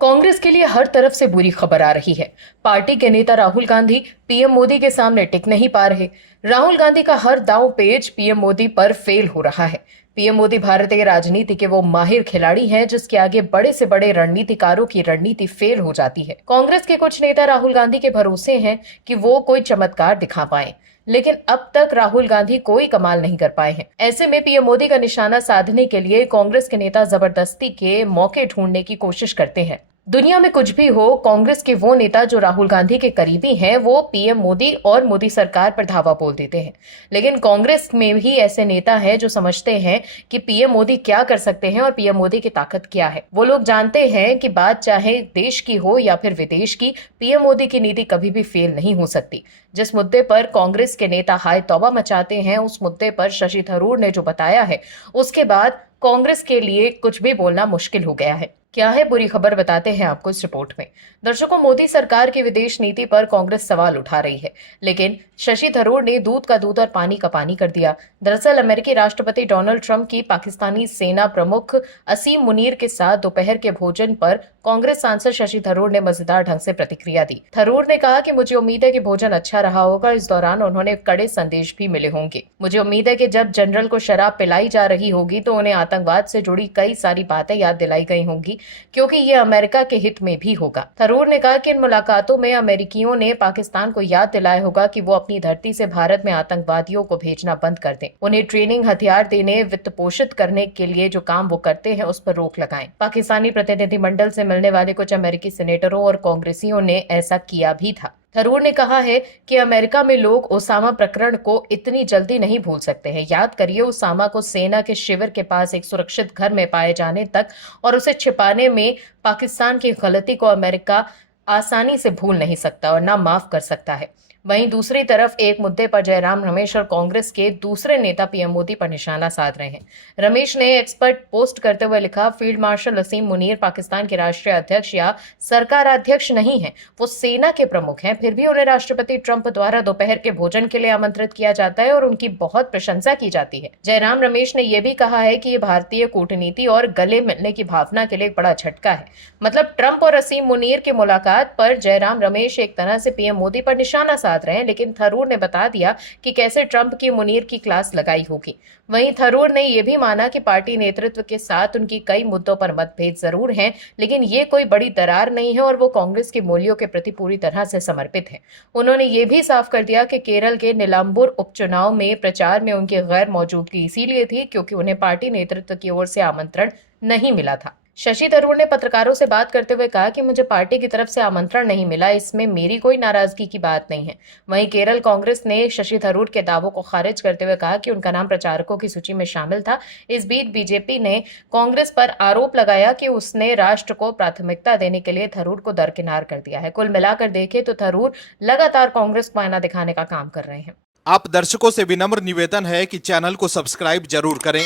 कांग्रेस के लिए हर तरफ से बुरी खबर आ रही है। पार्टी के नेता राहुल गांधी पीएम मोदी के सामने टिक नहीं पा रहे। राहुल गांधी का हर दांव पेच पीएम मोदी पर फेल हो रहा है। पीएम मोदी भारतीय राजनीति के वो माहिर खिलाड़ी हैं जिसके आगे बड़े से बड़े रणनीतिकारों की रणनीति फेल हो जाती है। कांग्रेस के कुछ नेता राहुल गांधी के भरोसे हैं कि वो कोई चमत्कार दिखा पाए, लेकिन अब तक राहुल गांधी कोई कमाल नहीं कर पाए हैं। ऐसे में पीएम मोदी का निशाना साधने के लिए कांग्रेस के नेता जबरदस्ती के मौके ढूंढने की कोशिश करते हैं। दुनिया में कुछ भी हो, कांग्रेस के वो नेता जो राहुल गांधी के करीबी हैं, वो पीएम मोदी और मोदी सरकार पर धावा बोल देते हैं। लेकिन कांग्रेस में भी ऐसे नेता हैं जो समझते हैं कि पीएम मोदी क्या कर सकते हैं और पीएम मोदी की ताकत क्या है। वो लोग जानते हैं कि बात चाहे देश की हो या फिर विदेश की, पीएम मोदी की नीति कभी भी फेल नहीं हो सकती। जिस मुद्दे पर कांग्रेस के नेता हाय तौबा मचाते हैं, उस मुद्दे पर शशि थरूर ने जो बताया है, उसके बाद कांग्रेस के लिए कुछ भी बोलना मुश्किल हो गया है। क्या है बुरी खबर, बताते हैं आपको इस रिपोर्ट में। दर्शकों, मोदी सरकार की विदेश नीति पर कांग्रेस सवाल उठा रही है, लेकिन शशि थरूर ने दूध का दूध और पानी का पानी कर दिया। दरअसल अमेरिकी राष्ट्रपति डोनाल्ड ट्रंप की पाकिस्तानी सेना प्रमुख असीम मुनीर के साथ दोपहर के भोजन पर कांग्रेस सांसद शशि थरूर ने मजेदार ढंग से प्रतिक्रिया दी। थरूर ने कहा कि मुझे उम्मीद है कि भोजन अच्छा रहा होगा। इस दौरान उन्होंने कड़े संदेश भी मिले होंगे। मुझे उम्मीद है कि जब जनरल को शराब पिलाई जा रही होगी तो उन्हें आतंकवाद से जुड़ी कई सारी बातें याद दिलाई गई होंगी, क्योंकि ये अमेरिका के हित में भी होगा। थरूर ने कहा कि इन मुलाकातों में अमेरिकियों ने पाकिस्तान को याद दिलाया होगा कि वो अपनी धरती से भारत में आतंकवादियों को भेजना बंद कर दें। उन्हें ट्रेनिंग, हथियार देने, वित्त पोषित करने के लिए जो काम वो करते हैं उस पर रोक लगाएं। पाकिस्तानी प्रतिनिधिमंडल से मिलने वाले कुछ अमेरिकी सेनेटरों और कांग्रेसियों ने ऐसा किया भी था। थरूर ने कहा है कि अमेरिका में लोग ओसामा प्रकरण को इतनी जल्दी नहीं भूल सकते हैं। याद करिए, ओसामा को सेना के शिविर के पास एक सुरक्षित घर में पाए जाने तक और उसे छिपाने में पाकिस्तान की गलती को अमेरिका आसानी से भूल नहीं सकता और ना माफ कर सकता है। वहीं दूसरी तरफ एक मुद्दे पर जयराम रमेश और कांग्रेस के दूसरे नेता पीएम मोदी पर निशाना साध रहे हैं। रमेश ने एक्सपर्ट पोस्ट करते हुए लिखा, फील्ड मार्शल असीम मुनीर पाकिस्तान के राष्ट्रीय अध्यक्ष या सरकार अध्यक्ष नहीं है, वो सेना के प्रमुख हैं। फिर भी उन्हें राष्ट्रपति ट्रंप द्वारा दोपहर के भोजन के लिए आमंत्रित किया जाता है और उनकी बहुत प्रशंसा की जाती है। जयराम रमेश ने यह भी कहा है कि ये भारतीय कूटनीति और गले मिलने की भावना के लिए एक बड़ा झटका है। मतलब ट्रंप और असीम मुनीर की मुलाकात पर जयराम रमेश एक तरह से पीएम मोदी पर निशाना साध रहे हैं, लेकिन थरूर ने बता दिया कि कैसे ट्रंप की मुनीर की क्लास लगाई होगी। वहीं थरूर ने यह भी माना कि पार्टी नेतृत्व के साथ उनकी कई मुद्दों पर मतभेद जरूर हैं, लेकिन ये कोई बड़ी दरार नहीं है और वो कांग्रेस के मूल्यों के प्रति पूरी तरह से समर्पित हैं। उन्होंने ये भी साफ कर दिया कि केरल के नीलांबूर उपचुनाव में प्रचार में उनकी गैर मौजूदगी इसीलिए थी क्योंकि उन्हें पार्टी नेतृत्व की ओर से आमंत्रण नहीं मिला था। शशि थरूर ने पत्रकारों से बात करते हुए कहा कि मुझे पार्टी की तरफ से आमंत्रण नहीं मिला, इसमें मेरी कोई नाराजगी की बात नहीं है। वहीं केरल कांग्रेस ने शशि थरूर के दावों को खारिज करते हुए कहा कि उनका नाम प्रचारकों की सूची में शामिल था। इस बीच बीजेपी ने कांग्रेस पर आरोप लगाया कि उसने राष्ट्र को प्राथमिकता देने के लिए थरूर को दरकिनार कर दिया है। कुल मिलाकर देखें तो थरूर लगातार कांग्रेस को आईना दिखाने का काम कर रहे हैं। आप दर्शकों से विनम्र निवेदन है कि चैनल को सब्सक्राइब जरूर करें